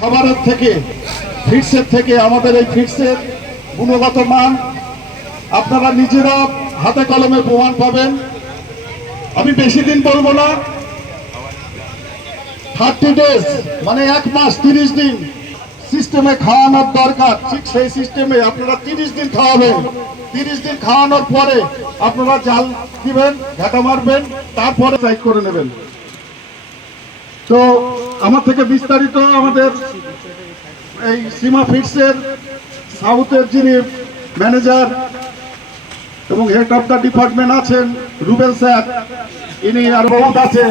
খাবারের থেকে ফিডসের থেকে আমাদের এই ফিডসের গুণগত মান আপনারা নিজেরা হাতে কলমে প্রমাণ পাবেন। আমি বেশি দিন বলবো না, 30 ডেজ মানে 1 মাস 30 দিন সিস্টেমে খাওয়ানোর দরকার। ঠিক সেই সিস্টেমে আপনারা 30 দিন খাওয়াবেন। 30 দিন খাওয়ানোর পরে আপনারা জাল দিবেন, ঘাটা মারবেন, তারপরে সাইড করে নেবেন। তো আমার থেকে বিস্তারিত আমাদের এই সীমা ফিডসের সাউথের যিনি ম্যানেজার এবং হেড অফ দ্য ডিপার্টমেন্ট আছেন রুবেল স্যার, ইনি আর বহুত আছে।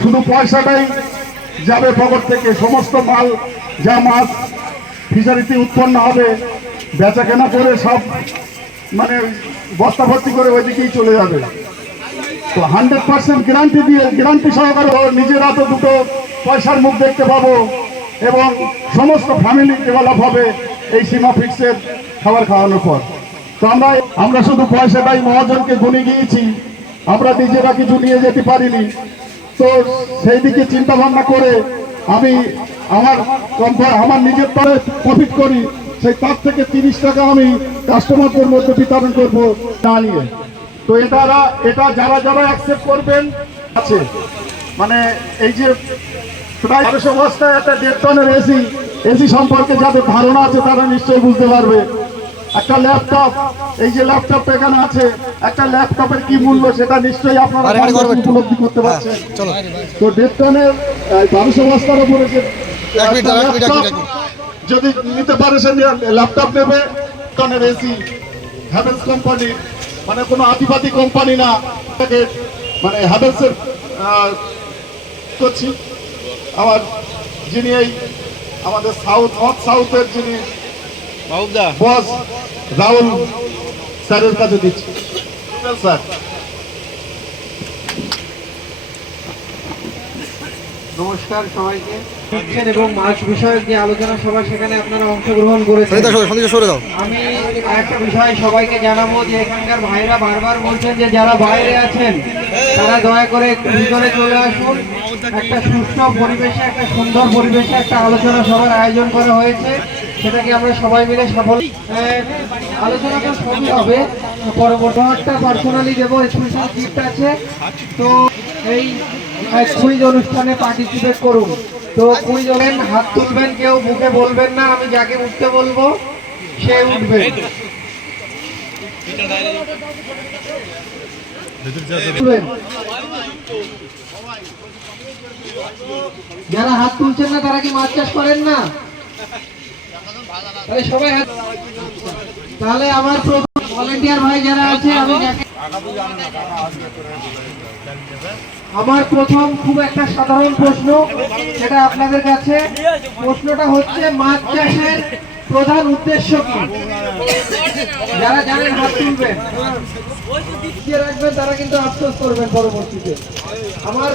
শুধু পয়সাটাই যাবে পকেট থেকে, সমস্ত মাল যা মাছ ফিশারিতে উৎপন্ন হবে বেচা কেনা করে সব মানে বস্তা ভর্তি করে ওইদিকেই চলে যাবে। তো 100% গ্যারান্টি দিয়ে, গ্যারান্টি সহকারে নিজেরা তো দুটো পয়সার মুখ দেখতে পাবো এবং সমস্ত ফ্যামিলি ডেভেলপ হবে এই সীমা ফিক্সের খাবার খাওয়ানোর পর। তো আমরা শুধু পয়সাটাই মহাজনকে গুনে গিয়েছি, আমরা নিজেরা কিছু নিয়ে যেতে পারিনি। তো সেই দিকে চিন্তা ভাবনা করে আমি আমার নিজের তরে প্রফিট করি, সেই তার থেকে 30 টাকা আমি কাস্টমারদের মধ্যে বিতরণ করবো তা নিয়ে। তো এটা যারা যারা অ্যাকসেপ্ট করবেন আছে, মানে এই যে প্রায় 1200 বস্তায় একটা 1.5 টনের এসি সম্পর্কে যাদের ধারণা আছে তারা নিশ্চয়ই বুঝতে পারবে। একটা ল্যাপটপ, এই যে ল্যাপটপটা এখানে আছে, একটা ল্যাপটপের কি মূল্য সেটা নিশ্চয়ই আপনারা উপলব্ধি করতে পারছেন। তো 1.5 টনের 1200 বস্তার উপরে যে যদি নিতে পারে সে ল্যাপটপ নেবে, টনের এসি হ্যাভেলস কোম্পানির, মানে কোনো আদিবাদী কোম্পানি না, মানে হ্যাভেলসের করছি। আমার যিনি এই আমাদের নর্থ সাউথের যিনি বস রাহুল স্যারের কাছে দিচ্ছি। স্যার নমস্কার সবাইকে। এবং মাছ বিষয়ক যে আলোচনা সভা সেখানে আপনারা অংশগ্রহণ করেছেন। আমি একটা বিষয় সবাইকে জানাবো যে এখানকার ভাইরা বারবার বলছেন যে যারা বাইরে আছেন তারা দয়া করে একটু ভিতরে চলে আসুন। একটা সুস্থ পরিবেশে, একটা সুন্দর পরিবেশে একটা আলোচনা সভার আয়োজন করা হয়েছে, সেটাকে আমরা সবাই মিলে সফল আলোচনাটা সবই হবে। পরবর্তীটা পার্সোনালি দেবো, স্পেশাল গিফট আছে। তো এই কুইজ অনুষ্ঠানে পার্টিসিপেট করুন। তো কুইজ হলেন, হাত তুলবেন, কেউ মুখে বলবেন না, আমি যাকে উঠতে বলবো সে উঠবে। যারা হাত তুলছেন না তারা কি মাছ চাষ করেন না? সবাই হাত। তাহলে আমার প্রথম ভলেন্টিয়ার ভাই যারা আছে, আমার প্রথম খুব একটা সাধারণ প্রশ্ন, সেটা আপনাদের কাছে। প্রশ্নটা হচ্ছে মাছ চাষের প্রধান উদ্দেশ্য কি? যারা জানেন হাত তুলবেন, রাখবেন, তারা কিন্তু আফসোস করবেন পরবর্তীতে। আমার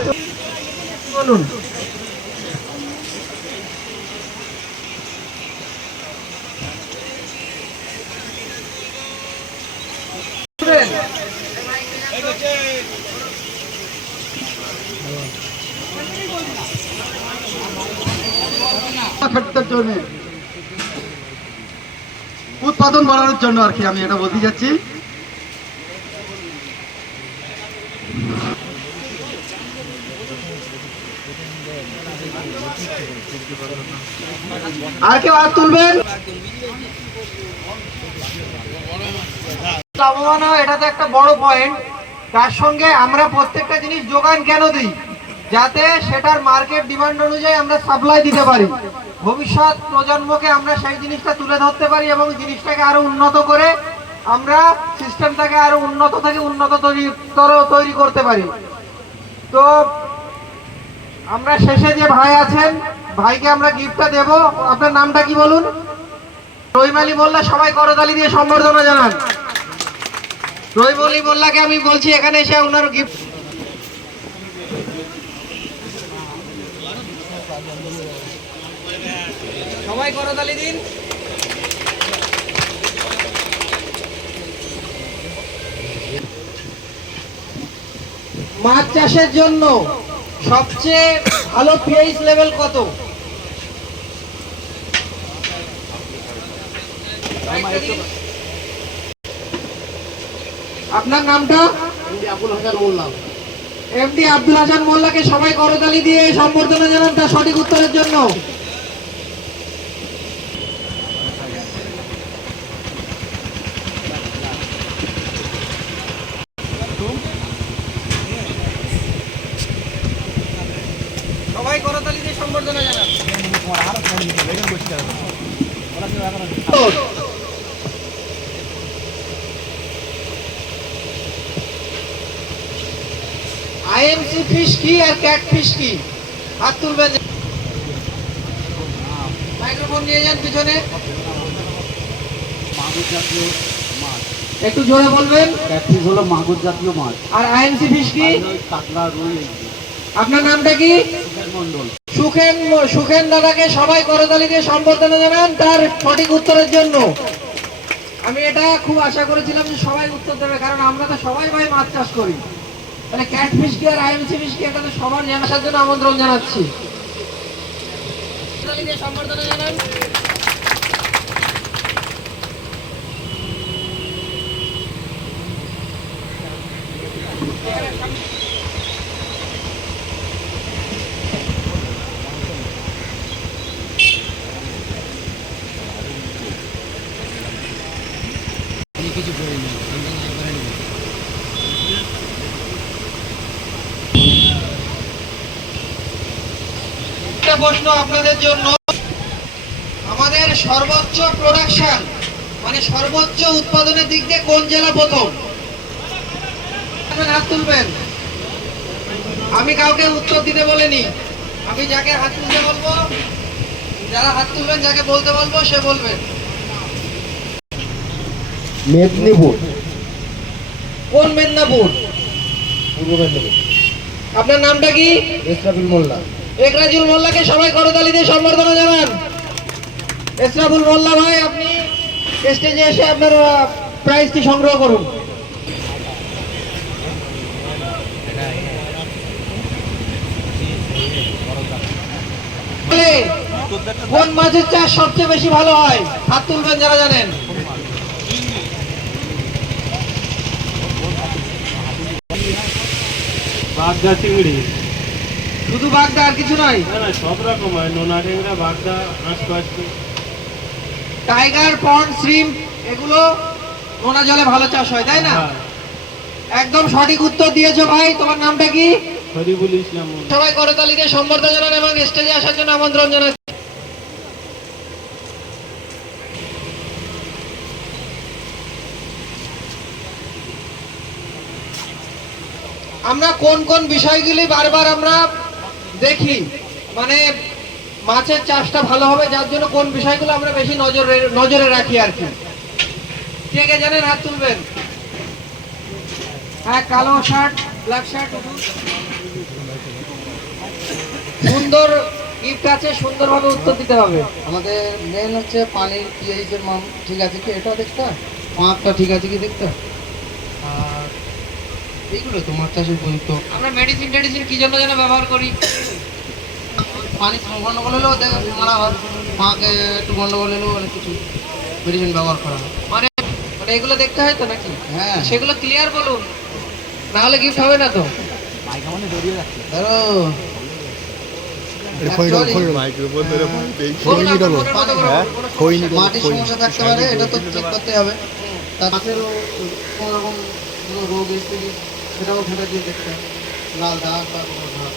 বলুন। উৎপাদন বাড়ানোর জন্য আর কি আমি এটা বলতে যাচ্ছি। আর কেউ হাত তুলবেন? লাভবান হয়, এটা তো একটা বড় পয়েন্ট। তার সঙ্গে আমরা প্রত্যেকটা জিনিস যোগান কেন দিই? যাতে সেটার মার্কেট ডিমান্ড অনুযায়ী আমরা সাপ্লাই দিতে পারি, ভবিষ্যৎ প্রজন্মকে আমরা সেই জিনিসটা তুলে ধরতে পারি এবং জিনিসটাকে আরো উন্নত করে আমরা সিস্টেমটাকে আরো উন্নত থেকে উন্নত তৈরি করতে পারি। তো আমরা শেষে যে ভাই আছেন, ভাইকে আমরা গিফটটা দেব। আপনার নামটা কি বলুন? রহিমালি মোল্লা। সবাই করতালি দিয়ে সম্বর্ধনা জানান। রহিমালি মোল্লাকে আমি বলছি এখানে এসে ওনার গিফট। সবাই করতালি দিন। মাছ চাষের জন্য সবচেয়ে ভালো পিএইচ লেভেল কত? আপনার নামটা? আবুল হাসান মোল্লা। এমডি আব্দুল হাসান মোল্লাকে সবাই করতালি দিয়ে সম্বর্ধনা জানান তার সঠিক উত্তরের জন্য। সবাই করতালি দিয়ে সম্বর্ধনা জানান। আইএমসি ফিশ কি আর ক্যাট ফিশ কি? হাত তুলবেন। মাইক্রোফোন নিয়ে যান পিছনে। মাগুর জাতীয় মাছ। একটু জোরে বলবেন। ক্যাটফিশ হলো মাগুর জাতীয় মাছ। আর আইএমসি ফিশ কি? কাতলা, রুই। আপনার নামটা কি? মন্ডল। সুখেন দাদাকে সবাই করতালি দিয়ে সম্বর্ধনা জানান তার সঠিক উত্তরের জন্য। আমি এটা খুব আশা করেছিলাম যে সবাই উত্তর দেবে, কারণ আমরা তো সবাই ভাই মাছ চাষ করি। মানে ক্যাট ফিশ কি আর আইএমসি ফিশ কি, এটা তো সবার জানার জন্য আমন্ত্রণ জানাচ্ছি। করতালি দিয়ে সম্বর্ধনা জানান। একটা প্রশ্ন আপনাদের জন্য, আমাদের সর্বোচ্চ প্রোডাকশন মানে সর্বোচ্চ উৎপাদনের দিক দিয়ে কোন জেলা প্রথম? হাত তুলবেন। আমি কাউকে উত্তর দিতে বলিনি, আমি যাকে হাত তুলতে বলবো, যারা হাত তুলবেন যাকে বলতে বলবো সে বলবেন। মেদিনীপুর। কোন মেদিনীপুর? পূর্ব মেদিনীপুর। আপনার নামটা কি? এসরাফিল মোল্লা। একরাজুল মোল্লাকে সবাই করতালি দিয়ে সম্বর্ধনা জানান। এসরাফুল মোল্লা ভাই, আপনি স্টেজে এসে আপনার প্রাইজটি সংগ্রহ করুন। কোন মাছের চাষ সবচেয়ে বেশি ভালো হয়? হাত তুলবেন যারা জানেন। বাগদা চিংড়ি। শুধু বাগদা আর কিছু নয়? না না, সব রকম হয়, নোনা ট্যাংরা, বাগদা, হাঁস পাঁচটি। টাইগার, পন্ড, শ্রিম্প এগুলো নোনা জলে ভালো চাষ হয়, তাই না? হ্যাঁ। একদম সঠিক উত্তর দিয়েছো ভাই। তোমার নামটা কি? শরীফুল ইসলাম। সবাই করতালি দিয়ে সম্বর্ধনা জানান এবং স্টেজে আসার জন্য আমন্ত্রণ জানান। আমরা কোন কোন বিষয়গুলি বারবার আমরা দেখি, মানে মাছের চাষটা ভালো হবে যার জন্য কোন বিষয়গুলো আমরা বেশি নজরে রাখি আর কি? কে কে জানেন হাত তুলবেন। হ্যাঁ, কালো শার্ট, ব্ল্যাক শার্ট। সুন্দর গিফট আছে, সুন্দরভাবে উত্তর দিতে হবে। আমাদের মেন হচ্ছে পানির পিএইচের মান ঠিক আছে কি, এটা দেখতে হবে। পাঁকটা ঠিক আছে কি দেখতে হবে। আর এইগুলো তো মাছ চাষের উপযুক্ত। আমরা মেডিসিন কি জন্য যেন ব্যবহার করি? পানি গন্ডগোল হলেও মারা হয়, পাঁকে একটু গন্ডগোল হলেও অনেক কিছু মেডিসিন ব্যবহার করা হয়। মানে মানে এগুলো দেখতে হয় তো নাকি? হ্যাঁ, সেগুলো ক্লিয়ার বলুন, না হলে গিফট হবে না তো। ধরো মাটির সমস্যা থাকতে পারে, এটা তো চেক করতে হবে। তার মাছেরও কোনো রকম কোনো রোগ এসে সেটাও ফেলে দিয়ে দেখতে হবে, লাল দাগ বা কোনো ভাব।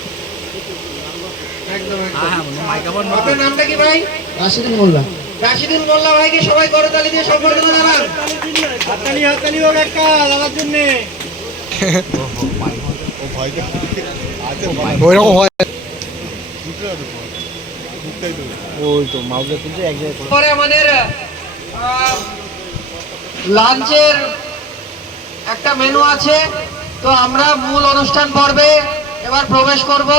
একদম আপনার নামটা কি ভাই? রাশিদুল মোল্লা। রাশিদুল মোল্লা ভাইকে সবাই করতালি দিয়ে সম্বর্ধনা জানান। হাততালি হোক একটা দাদার জন্য। ওইরকম হয়। পরে আমাদের লাঞ্চের একটা মেনু আছে, তো আমরা মূল অনুষ্ঠান পর্বে এবার প্রবেশ করব।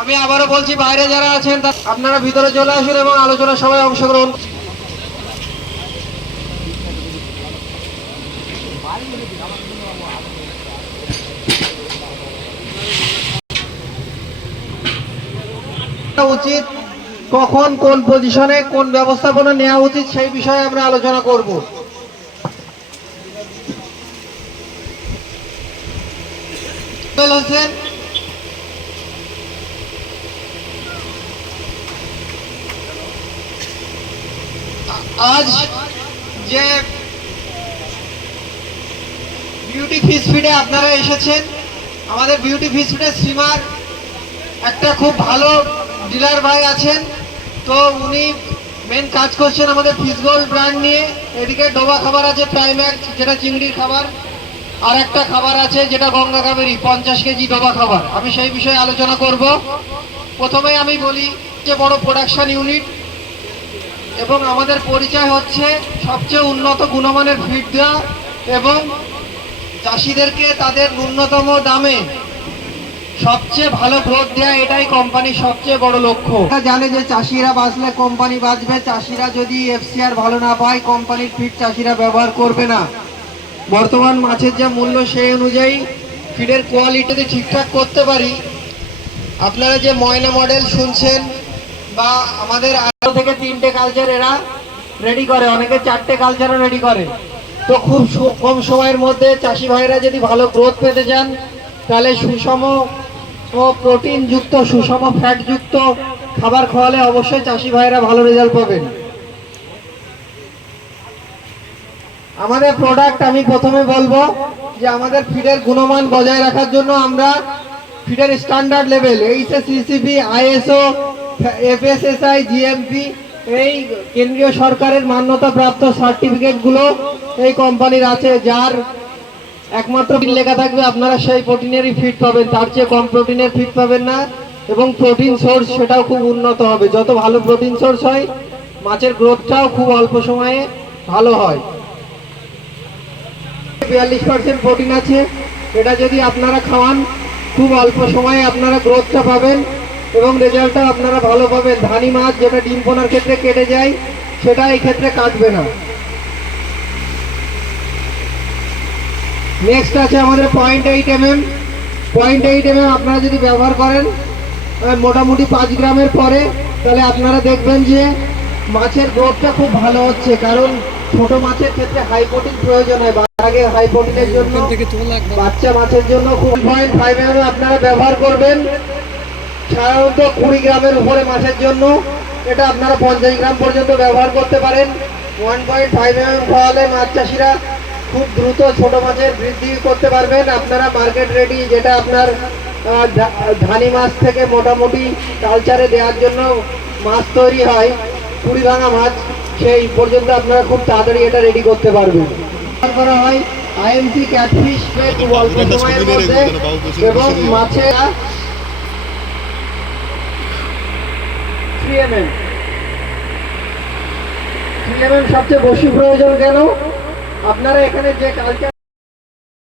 আমি আবারও বলছি, বাইরে যারা আছেন আপনারা ভিতরে চলে আসুন এবং আলোচনা সবাই অংশগ্রহণ। উচিত কখন কোন পজিশনে কোন ব্যবস্থাপনা নেওয়া উচিত সেই বিষয়ে আমরা আলোচনা করব। হোসেন, আজ যে বিউটি ফিশ ফিডে আপনারা এসেছেন, আমাদের বিউটি ফিশ ফিডের স্টিমার একটা খুব ভালো ডিলার ভাই আছেন, তো উনি মেন কাজ করছেন আমাদের ফিশ গোল্ড ব্র্যান্ড নিয়ে। এদিকে ডোবা খাবার আছে প্রাইম্যাক্স, যেটা চিংড়ির খাবার, আর একটা খাবার আছে যেটা গঙ্গা কাবেরী 50 কেজি ডোবা খাবার। আমি সেই বিষয়ে আলোচনা করব। প্রথমেই আমি বলি যে বড় প্রোডাকশন ইউনিট এবং আমাদের পরিচয় হচ্ছে সবচেয়ে উন্নত গুণমানের ফিড দেওয়া এবং চাষিদেরকে তাদের ন্যূনতম দামে সবচেয়ে ভালো গ্রোথ দেওয়া, এটাই কোম্পানির সবচেয়ে বড় লক্ষ্য। জানে যে চাষিরা বাঁচলে কোম্পানি বাঁচবে, চাষিরা যদি এফসিআর ভালো না পায় কোম্পানির ফিড চাষিরা ব্যবহার করবে না। বর্তমান মাছের যা মূল্য সেই অনুযায়ী ফিডের কোয়ালিটিতে ঠিকঠাক করতে পারি। আপনারা যে ময়না মডেল শুনছেন বা আমাদের আগে থেকে 3টে কালচার এরা রেডি করে, অনেকে 4টে কালচারও রেডি করে। তো খুব কম সময়ের মধ্যে চাষি ভাইরা যদি ভালো গ্রোথ পেতে চান তাহলে সুষম ও প্রোটিনযুক্ত সুষম ফ্যাটযুক্ত খাবার খাওয়ালে অবশ্যই চাষি ভাইরা ভালো রেজাল্ট পাবেন। আমাদের প্রোডাক্ট আমি প্রথমে বলবো যে আমাদের ফিডের গুণমান বজায় রাখার জন্য আমরা ফিডের standard level HSCCP, ISO, FSSI, GMP এই কেন্দ্রীয় সরকারের মান্যতা প্রাপ্ত সার্টিফিকেটগুলো এই কোম্পানির আছে, যার একমাত্র লেখা থাকবে আপনারা সেই প্রোটিনেরই ফিড পাবেন, তার চেয়ে কম প্রোটিনের ফিড পাবেন না। এবং প্রোটিন সোর্স সেটাও খুব উন্নত হবে। যত ভালো প্রোটিন সোর্স হয় মাছের গ্রোথটাও খুব অল্প সময়ে ভালো হয়। 42% প্রোটিন আছে, এটা যদি আপনারা খাওয়ান খুব অল্প সময়ে আপনারা গ্রোথটা পাবেন এবং রেজাল্টটা আপনারা ভালো পাবেন। ধানি মাছ যেটা ডিম পোনার ক্ষেত্রে কেটে যায় সেটা এই ক্ষেত্রে কাটবে না। নেক্সট আছে আমাদের 0.8 mm। 0.8 mm আপনারা যদি ব্যবহার করেন মোটামুটি 5 গ্রামের পরে, তাহলে আপনারা দেখবেন যে মাছের গ্রোথটা খুব ভালো হচ্ছে। কারণ ছোট মাছের ক্ষেত্রে হাই প্রোটিন প্রয়োজন হয়, আগে হাই প্রোটিনের জন্য বাচ্চা মাছের জন্য খুব 0.5 mm আপনারা ব্যবহার করবেন। সাধারণত 20 গ্রামের উপরে মাছের জন্য এটা আপনারা 50 গ্রাম পর্যন্ত ব্যবহার করতে পারেন। 1.5 mm খাওয়ালে মাছ চাষিরা খুব দ্রুত ছোট মাছের বৃদ্ধি করতে পারবেন। আপনারা মার্কেট রেডি যেটা আপনার ধানি মাছ থেকে মোটামুটি কালচারে দেওয়ার জন্য মাছ তৈরি হয়, 20 ভাঙা মাছ, সেই পর্যন্ত আপনারা খুব তাড়াতাড়ি এটা রেডি করতে পারবেন। করা হয় আইএমসি ক্যাটফিশ খুব অল্প সময়ের মধ্যে এবং মাছের 3 mm সবচেয়ে বেশি প্রয়োজন। কেন? আপনারা এখানে যে কালচার